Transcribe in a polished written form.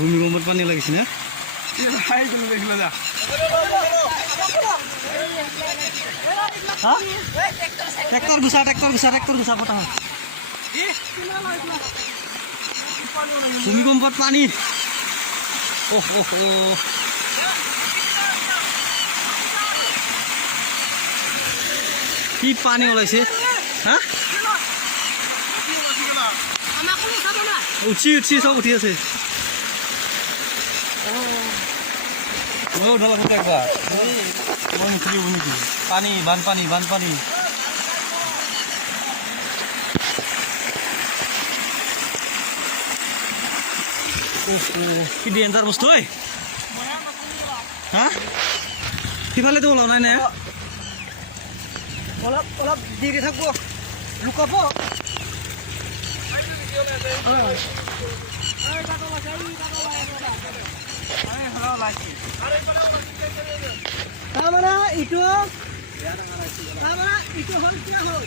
ভূমিকম্পত পানী লাগিছে না ট্ৰেক্টৰ গুচা পতা ভূমিকম্পত পানী কি পানী ওলাইছে হা উঠি চব উঠি আছে পানী বানপানী কি ডেঞ্জাৰ বস্তু হা সিফালেতো ওলোৱা নাই নে অলপ দেৰি থাকব লুকাব তাৰমানে ইটো হ'ল কি হ'ল